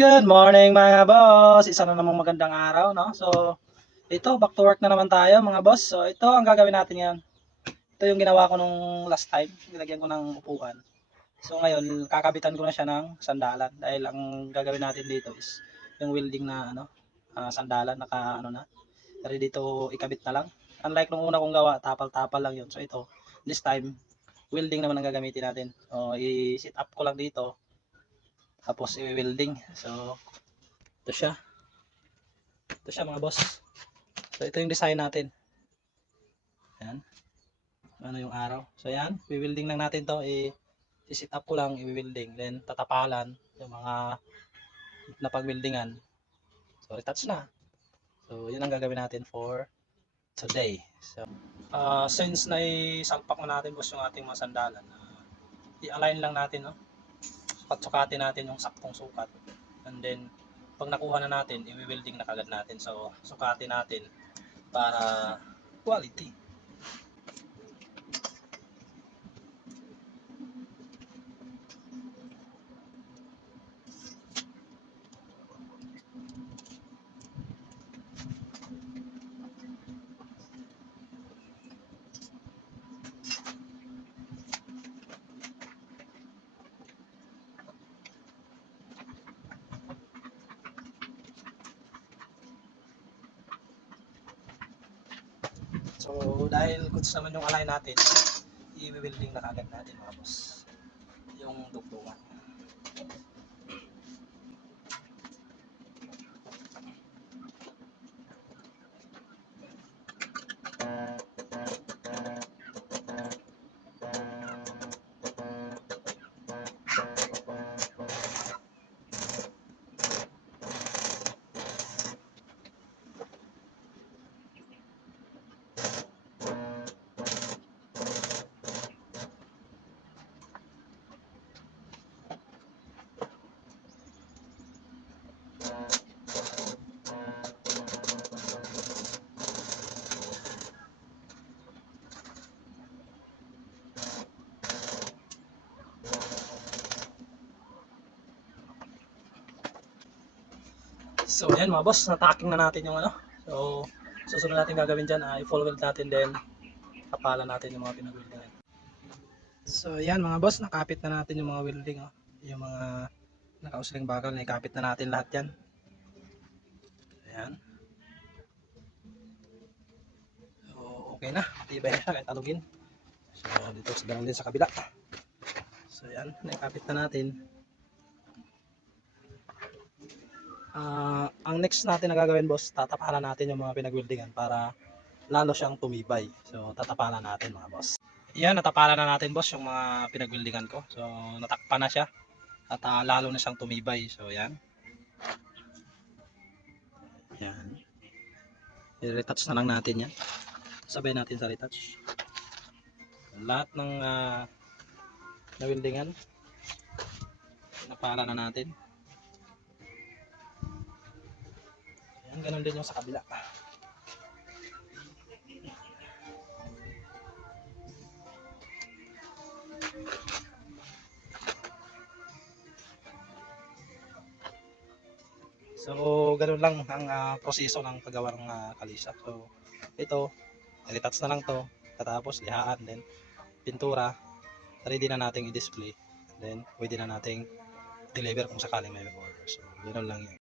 Good morning mga boss! Isa na namang magandang araw, no? So, ito, back to work na naman tayo mga boss. So, ito ang gagawin natin ngayon. Ito yung ginawa ko nung last time. Nilagyan ko ng upuan. So, ngayon, kakabitan ko na siya ng sandalan. Dahil ang gagawin natin dito is yung welding na sandalan, ready to ikabit na lang. Unlike nung una kong gawa, tapal-tapal lang yun. So, ito, this time, welding naman ang gagamitin natin. So, i-sit up ko lang dito. Tapos i-welding. So, ito siya. Ito siya mga boss. So, ito yung design natin. Ayan. Ano yung araw. So, ayan. I-welding lang natin to. I-sit up ko lang. I-welding. Then, tatapalan yung mga napag-weldingan. So, retouch na. So, yun ang gagawin natin for today. So, since naisalpak na natin boss yung ating mga sandalan, i-align lang natin, no? Pagsukatin natin yung saktong sukat. And then, pag nakuha na natin, i-welding na kagad natin. So, sukatin natin para quality. So, dahil goods naman yung align natin, i-welding na kagad natin mga boss yung dugtungan. So, ayan mga boss, natacking na natin yung So, susunod natin gagawin dyan, i-full weld natin, then kapalan natin yung mga pinag-weldingan. So, ayan mga boss, nakapit na natin yung mga welding, yung mga nakausling bakal, nakapit na natin lahat yan. Ayan. So, okay na, tibay na kahit alugin. So, dito sa ganun din sa kabila. So, ayan, nakapit na natin. Ang next natin na gagawin boss, tatapalan natin yung mga pinag-weldingan para lalo siyang tumibay. So tatapalan natin mga boss. Yan, natapalan na natin boss yung mga pinag-weldingan ko. So natakpan na siya at lalo na siyang tumibay. So yan. Yan. I-retouch na lang natin yan. Sabay natin sa retouch. Lahat ng na-weldingan napala na natin. Yan, ganun din yung sa kabila. So, ganun lang ang proseso ng paggawa ng kalisa. So, ito, retouch na lang to. Katapos, lihaan, then pintura. Ready na nating i-display. Then, pwede na nating deliver kung sakaling may order. So, ganun lang yun.